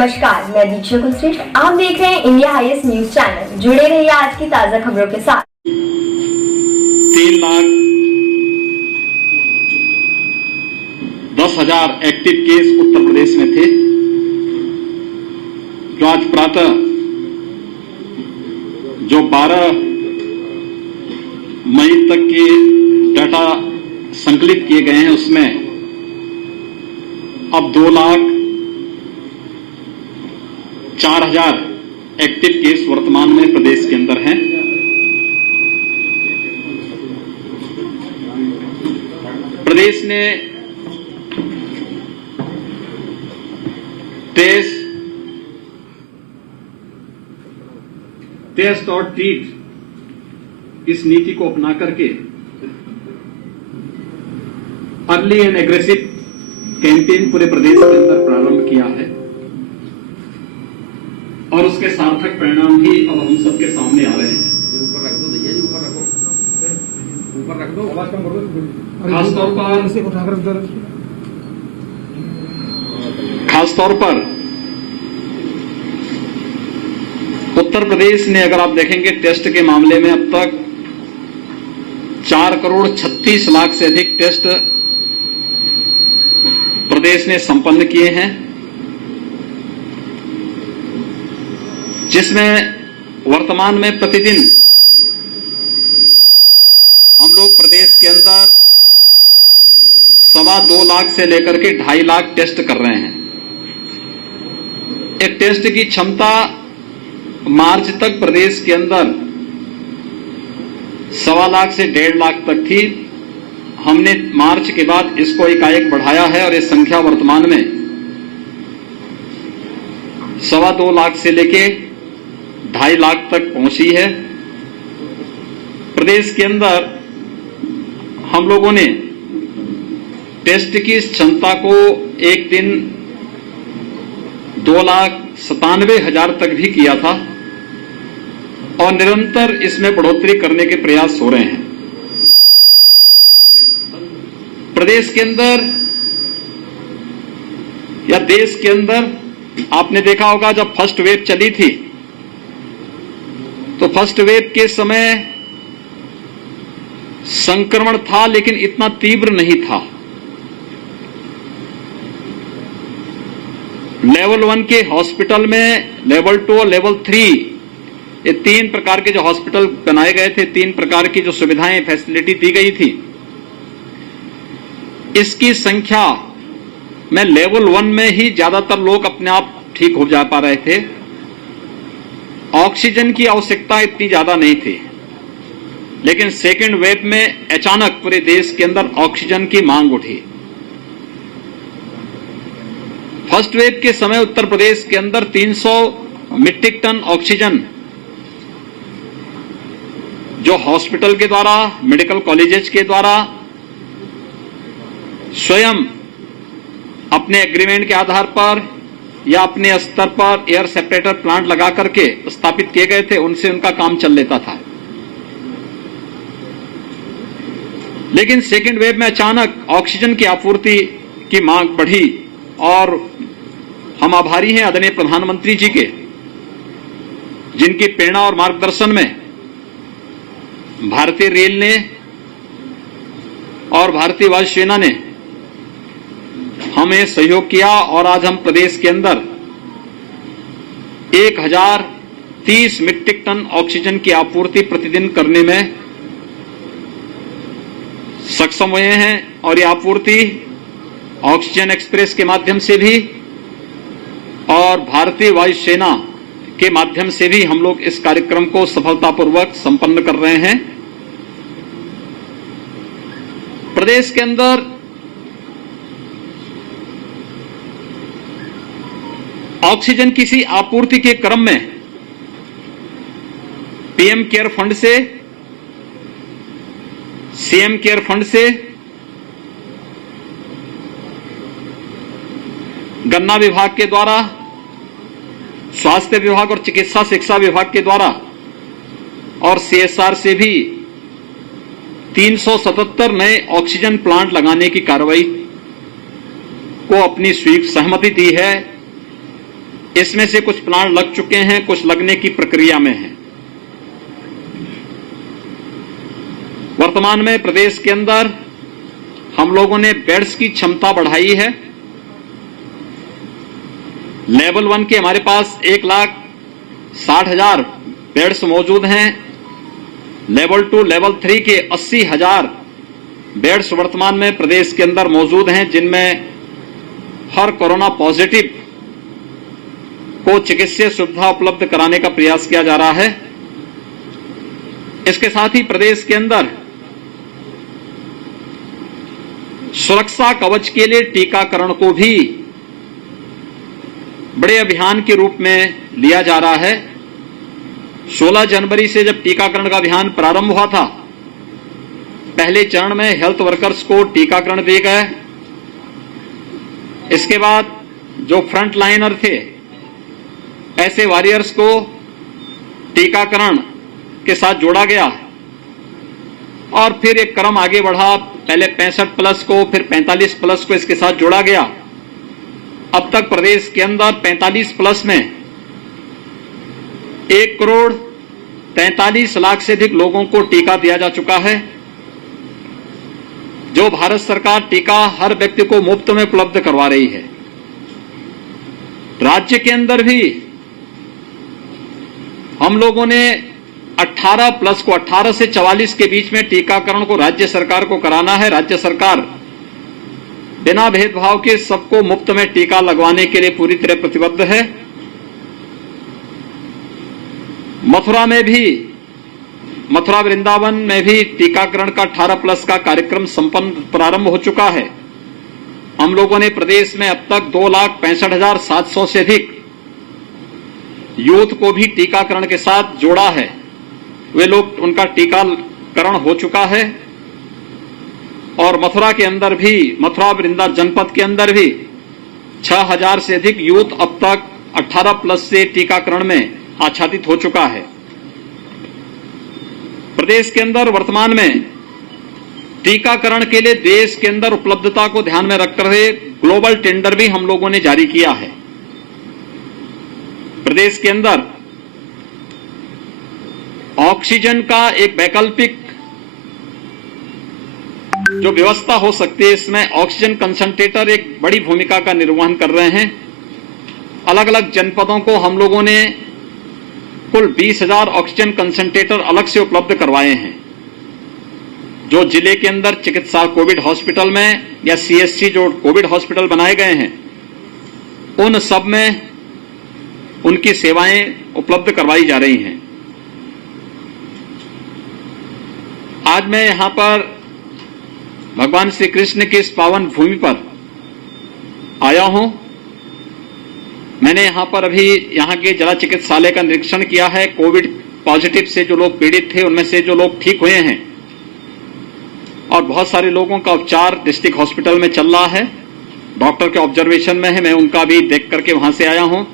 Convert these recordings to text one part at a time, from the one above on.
नमस्कार, मैं दीक्षा कुलश्रेष्ठ। आप देख रहे हैं इंडिया हाईएस्ट न्यूज चैनल। जुड़े रहिए आज की ताजा खबरों के साथ। 3,10,000 एक्टिव केस उत्तर प्रदेश में थे, जो आज प्रातः 12 मई तक के डाटा संकलित किए गए हैं, उसमें अब 2,04,000 एक्टिव केस वर्तमान में प्रदेश के अंदर हैं। प्रदेश ने टेस्ट और ट्रीट इस नीति को अपना करके अर्ली एंड एग्रेसिव कैंपेन पूरे प्रदेश के अंदर प्रारंभ किया है और उसके सार्थक परिणाम भी अब हम सबके सामने आ रहे हैं। ऊपर रख दो भैया जी, ऊपर रखो, ऊपर रख दो, आवाज कम कर दो। खासतौर पर उत्तर प्रदेश ने, अगर आप देखेंगे टेस्ट के मामले में, अब तक 4,36,00,000 से अधिक टेस्ट प्रदेश ने संपन्न किए हैं, जिसमें वर्तमान में प्रतिदिन हम लोग प्रदेश के अंदर 2.25 लाख से लेकर के 2.5 लाख टेस्ट कर रहे हैं। एक टेस्ट की क्षमता मार्च तक प्रदेश के अंदर 1.25 लाख से 1.5 लाख तक थी। हमने मार्च के बाद इसको एकाएक बढ़ाया है और ये संख्या वर्तमान में 2.25 लाख से लेके 2.5 लाख तक पहुंची है। प्रदेश के अंदर हम लोगों ने टेस्ट की इस क्षमता को एक दिन 2,97,000 तक भी किया था और निरंतर इसमें बढ़ोतरी करने के प्रयास हो रहे हैं। प्रदेश के अंदर या देश के अंदर आपने देखा होगा, जब फर्स्ट वेव चली थी तो फर्स्ट वेव के समय संक्रमण था, लेकिन इतना तीव्र नहीं था। लेवल 1 के हॉस्पिटल में, लेवल 2 और लेवल 3, ये 3 प्रकार के जो हॉस्पिटल बनाए गए थे, 3 प्रकार की जो सुविधाएं, फैसिलिटी दी गई थी, इसकी संख्या में लेवल 1 में ही ज्यादातर लोग अपने आप ठीक हो जा पा रहे थे। ऑक्सीजन की आवश्यकता इतनी ज्यादा नहीं थी, लेकिन सेकेंड वेव में अचानक पूरे देश के अंदर ऑक्सीजन की मांग उठी। फर्स्ट वेव के समय उत्तर प्रदेश के अंदर 300 मीट्रिक टन ऑक्सीजन जो हॉस्पिटल के द्वारा, मेडिकल कॉलेजेस के द्वारा स्वयं अपने एग्रीमेंट के आधार पर या अपने स्तर पर एयर सेपरेटर प्लांट लगा करके स्थापित किए गए थे, उनसे उनका काम चल लेता था। लेकिन सेकेंड वेव में अचानक ऑक्सीजन की आपूर्ति की मांग बढ़ी और हम आभारी हैं आदरणीय प्रधानमंत्री जी के, जिनकी प्रेरणा और मार्गदर्शन में भारतीय रेल ने और भारतीय वायुसेना ने हमें सहयोग किया और आज हम प्रदेश के अंदर 1,030 मीट्रिक टन ऑक्सीजन की आपूर्ति प्रतिदिन करने में सक्षम हुए हैं। और ये आपूर्ति ऑक्सीजन एक्सप्रेस के माध्यम से भी और भारतीय वायुसेना के माध्यम से भी हम लोग इस कार्यक्रम को सफलतापूर्वक संपन्न कर रहे हैं। प्रदेश के अंदर ऑक्सीजन की आपूर्ति के क्रम में पीएम केयर फंड से, सीएम केयर फंड से, गन्ना विभाग के द्वारा, स्वास्थ्य विभाग और चिकित्सा शिक्षा विभाग के द्वारा और सीएसआर से भी 377 नए ऑक्सीजन प्लांट लगाने की कार्रवाई को अपनी सहमति दी है। इसमें से कुछ प्लांट लग चुके हैं, कुछ लगने की प्रक्रिया में हैं। वर्तमान में प्रदेश के अंदर हम लोगों ने बेड्स की क्षमता बढ़ाई है। लेवल 1 के हमारे पास 1,60,000 बेड्स मौजूद हैं। लेवल 2, लेवल 3 के 80,000 बेड्स वर्तमान में प्रदेश के अंदर मौजूद हैं, जिनमें हर कोरोना पॉजिटिव को चिकित्सीय सुविधा उपलब्ध कराने का प्रयास किया जा रहा है। इसके साथ ही प्रदेश के अंदर सुरक्षा कवच के लिए टीकाकरण को भी बड़े अभियान के रूप में लिया जा रहा है। 16 जनवरी से जब टीकाकरण का अभियान प्रारंभ हुआ था, पहले चरण में हेल्थ वर्कर्स को टीकाकरण दिए गए। इसके बाद जो फ्रंट लाइनर थे, ऐसे वॉरियर्स को टीकाकरण के साथ जोड़ा गया और फिर एक क्रम आगे बढ़ा। पहले 65 प्लस को, फिर 45 प्लस को इसके साथ जोड़ा गया। अब तक प्रदेश के अंदर 45 प्लस में 1,43,00,000 से अधिक लोगों को टीका दिया जा चुका है। जो भारत सरकार टीका हर व्यक्ति को मुफ्त में उपलब्ध करवा रही है। राज्य के अंदर भी हम लोगों ने 18 प्लस को, 18 से 44 के बीच में टीकाकरण को राज्य सरकार को कराना है। राज्य सरकार बिना भेदभाव के सबको मुफ्त में टीका लगवाने के लिए पूरी तरह प्रतिबद्ध है। मथुरा वृंदावन में भी टीकाकरण का 18 प्लस का कार्यक्रम संपन्न प्रारंभ हो चुका है। हम लोगों ने प्रदेश में अब तक 2,65,700 से अधिक यूथ को भी टीकाकरण के साथ जोड़ा है। वे लोग, उनका टीकाकरण हो चुका है। और मथुरा के अंदर भी, मथुरा वृंदावन जनपद के अंदर भी 6,000 से अधिक यूथ अब तक 18 प्लस से टीकाकरण में आच्छादित हो चुका है। प्रदेश के अंदर वर्तमान में टीकाकरण के लिए देश के अंदर उपलब्धता को ध्यान में रखकर ग्लोबल टेंडर भी हम लोगों ने जारी किया है। प्रदेश के अंदर ऑक्सीजन का एक वैकल्पिक जो व्यवस्था हो सकती है, इसमें ऑक्सीजन कंसंट्रेटर एक बड़ी भूमिका का निर्वहन कर रहे हैं। अलग अलग जनपदों को हम लोगों ने कुल 20,000 ऑक्सीजन कंसंट्रेटर अलग से उपलब्ध करवाए हैं। जो जिले के अंदर चिकित्सा कोविड हॉस्पिटल में या सीएससी जो कोविड हॉस्पिटल बनाए गए हैं, उन सब में उनकी सेवाएं उपलब्ध करवाई जा रही हैं। आज मैं यहां पर भगवान श्री कृष्ण की इस पावन भूमि पर आया हूं। मैंने यहां पर अभी यहां के जिला चिकित्सालय का निरीक्षण किया है। कोविड पॉजिटिव से जो लोग पीड़ित थे, उनमें से जो लोग ठीक हुए हैं और बहुत सारे लोगों का उपचार डिस्ट्रिक्ट हॉस्पिटल में चल रहा है, डॉक्टर के ऑब्जर्वेशन में है। मैं उनका भी देख करके वहां से आया हूं।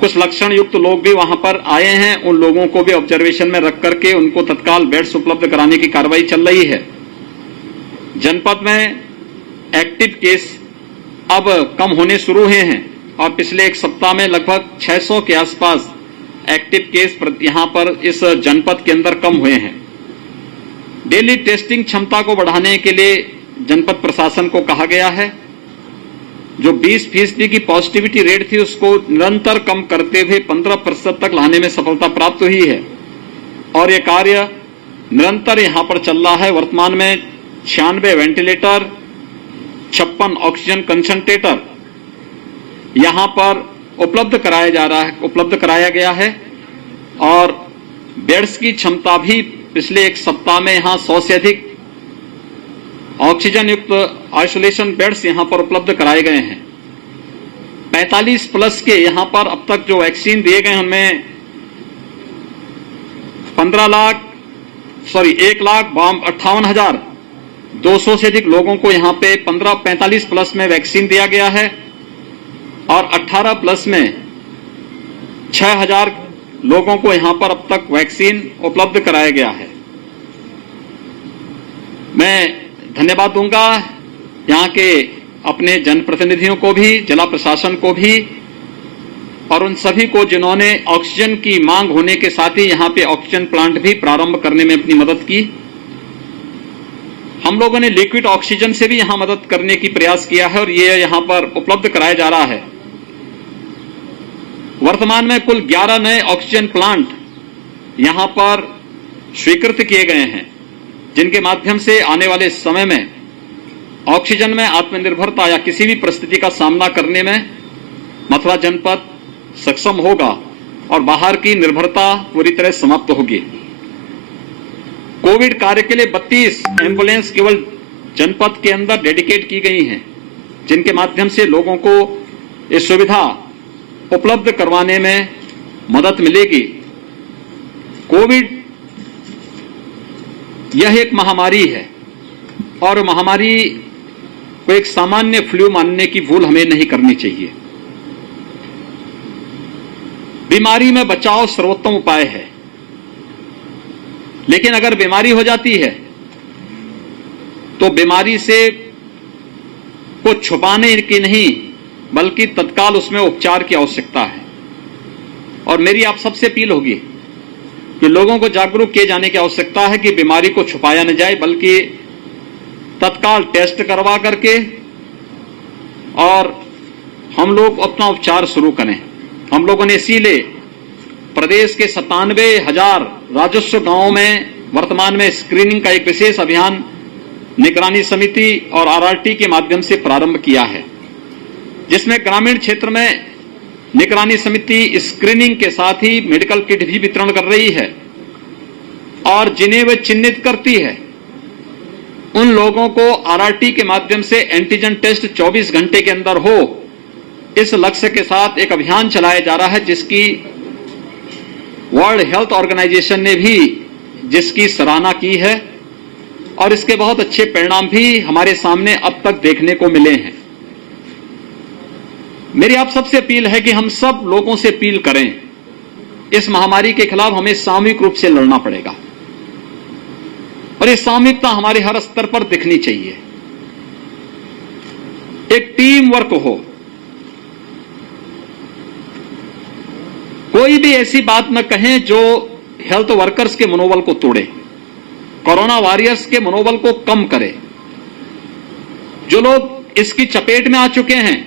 कुछ लक्षण युक्त लोग भी वहां पर आए हैं, उन लोगों को भी ऑब्जर्वेशन में रख करके उनको तत्काल बेड्स उपलब्ध कराने की कार्रवाई चल रही है। जनपद में एक्टिव केस अब कम होने शुरू हुए हैं और पिछले एक सप्ताह में लगभग 600 के आसपास एक्टिव केस यहां पर इस जनपद के अंदर कम हुए हैं। डेली टेस्टिंग क्षमता को बढ़ाने के लिए जनपद प्रशासन को कहा गया है। जो 20% की पॉजिटिविटी रेट थी, उसको निरंतर कम करते हुए 15% तक लाने में सफलता प्राप्त हुई है और यह कार्य निरंतर यहां पर चल रहा है। वर्तमान में 96 वेंटिलेटर, 56 ऑक्सीजन कंसंट्रेटर यहां पर उपलब्ध कराया गया है और बेड्स की क्षमता भी पिछले एक सप्ताह में यहां 100 से अधिक ऑक्सीजन युक्त आइसोलेशन बेड्स यहां पर उपलब्ध कराए गए हैं। 45 प्लस के यहां पर अब तक जो वैक्सीन दिए गए उनमें 1,58,200 से अधिक लोगों को यहां पे 45 प्लस में वैक्सीन दिया गया है और 18 प्लस में 6,000 लोगों को यहां पर अब तक वैक्सीन उपलब्ध कराया गया है। मैं धन्यवाद दूंगा यहाँ के अपने जनप्रतिनिधियों को भी, जिला प्रशासन को भी और उन सभी को जिन्होंने ऑक्सीजन की मांग होने के साथ ही यहां पे ऑक्सीजन प्लांट भी प्रारंभ करने में अपनी मदद की। हम लोगों ने लिक्विड ऑक्सीजन से भी यहां मदद करने की प्रयास किया है और ये यहां पर उपलब्ध कराया जा रहा है। वर्तमान में कुल 11 नए ऑक्सीजन प्लांट यहां पर स्वीकृत किए गए हैं, जिनके माध्यम से आने वाले समय में ऑक्सीजन में आत्मनिर्भरता या किसी भी परिस्थिति का सामना करने में मथुरा जनपद सक्षम होगा और बाहर की निर्भरता पूरी तरह समाप्त होगी। कोविड कार्य के लिए 32 एम्बुलेंस केवल जनपद के अंदर डेडिकेट की गई हैं, जिनके माध्यम से लोगों को ये सुविधा उपलब्ध करवाने में मदद मिलेगी। कोविड यह एक महामारी है और महामारी को एक सामान्य फ्लू मानने की भूल हमें नहीं करनी चाहिए। बीमारी में बचाव सर्वोत्तम उपाय है, लेकिन अगर बीमारी हो जाती है तो बीमारी से को छुपाने की नहीं बल्कि तत्काल उसमें उपचार की आवश्यकता है। और मेरी आप सबसे अपील होगी कि लोगों को जागरूक किए जाने की आवश्यकता है कि बीमारी को छुपाया न जाए, बल्कि तत्काल टेस्ट करवा करके और हम लोग अपना उपचार शुरू करें। हम लोगों ने इसीलिए प्रदेश के 97,000 राजस्व गांवों में वर्तमान में स्क्रीनिंग का एक विशेष अभियान निगरानी समिति और आरआरटी के माध्यम से प्रारंभ किया है, जिसमें ग्रामीण क्षेत्र में निगरानी समिति स्क्रीनिंग के साथ ही मेडिकल किट भी वितरण कर रही है और जिन्हें वे चिन्हित करती है उन लोगों को आरआरटी के माध्यम से एंटीजन टेस्ट 24 घंटे के अंदर हो, इस लक्ष्य के साथ एक अभियान चलाया जा रहा है, जिसकी वर्ल्ड हेल्थ ऑर्गेनाइजेशन ने भी जिसकी सराहना की है और इसके बहुत अच्छे परिणाम भी हमारे सामने अब तक देखने को मिले हैं। मेरी आप सबसे अपील है कि हम सब लोगों से अपील करें, इस महामारी के खिलाफ हमें सामूहिक रूप से लड़ना पड़ेगा और ये सामूहिकता हमारे हर स्तर पर दिखनी चाहिए। एक टीम वर्क हो, कोई भी ऐसी बात न कहें जो हेल्थ वर्कर्स के मनोबल को तोड़े, कोरोना वॉरियर्स के मनोबल को कम करे। जो लोग इसकी चपेट में आ चुके हैं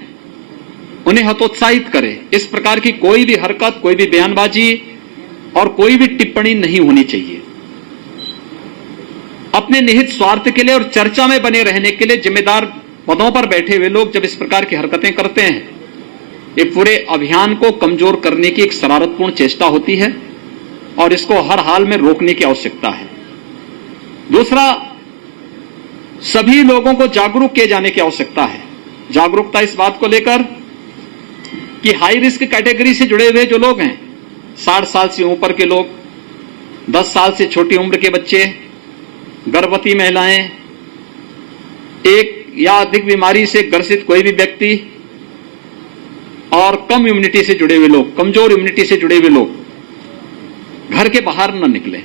उन्हें हतोत्साहित करे। इस प्रकार की कोई भी हरकत, कोई भी बयानबाजी और कोई भी टिप्पणी नहीं होनी चाहिए। अपने निहित स्वार्थ के लिए और चर्चा में बने रहने के लिए जिम्मेदार पदों पर बैठे हुए लोग जब इस प्रकार की हरकतें करते हैं, ये पूरे अभियान को कमजोर करने की एक शरारतपूर्ण चेष्टा होती है और इसको हर हाल में रोकने की आवश्यकता है। दूसरा, सभी लोगों को जागरूक किए जाने की आवश्यकता है। जागरूकता इस बात को लेकर कि हाई रिस्क कैटेगरी से जुड़े हुए जो लोग हैं, 60 साल से ऊपर के लोग, 10 साल से छोटी उम्र के बच्चे, गर्भवती महिलाएं, एक या अधिक बीमारी से ग्रसित कोई भी व्यक्ति और कम इम्यूनिटी से जुड़े हुए लोग, कमजोर इम्यूनिटी से जुड़े हुए लोग घर के बाहर न निकलें।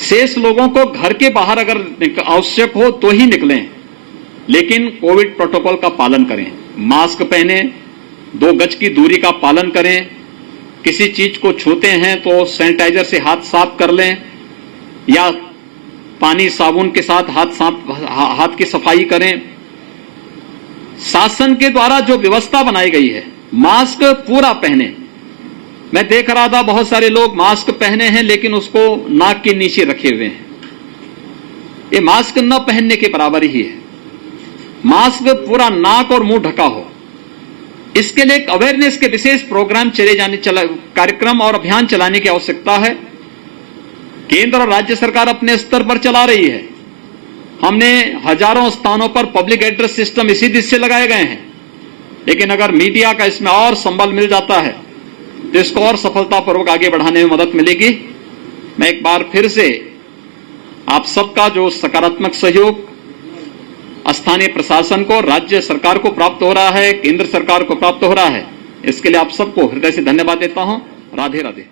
शेष लोगों को घर के बाहर अगर आवश्यक हो तो ही निकलें, लेकिन कोविड प्रोटोकॉल का पालन करें। मास्क पहने, 2 गज की दूरी का पालन करें, किसी चीज को छूते हैं तो सैनिटाइजर से हाथ साफ कर लें या पानी साबुन के साथ हाथ की सफाई करें। शासन के द्वारा जो व्यवस्था बनाई गई है, मास्क पूरा पहने। मैं देख रहा था बहुत सारे लोग मास्क पहने हैं लेकिन उसको नाक के नीचे रखे हुए हैं। ये मास्क न पहनने के बराबर ही है। मास्क पूरा नाक और मुंह ढका हो। इसके लिए एक अवेयरनेस के विशेष प्रोग्राम कार्यक्रम और अभियान चलाने की आवश्यकता है। केंद्र और राज्य सरकार अपने स्तर पर चला रही है। हमने हजारों स्थानों पर पब्लिक एड्रेस सिस्टम इसी दिशा से लगाए गए हैं, लेकिन अगर मीडिया का इसमें और संबल मिल जाता है तो इसको और सफलतापूर्वक आगे बढ़ाने में मदद मिलेगी। मैं एक बार फिर से आप सबका जो सकारात्मक सहयोग स्थानीय प्रशासन को, राज्य सरकार को प्राप्त हो रहा है, केंद्र सरकार को प्राप्त हो रहा है, इसके लिए आप सबको हृदय से धन्यवाद देता हूं। राधे राधे।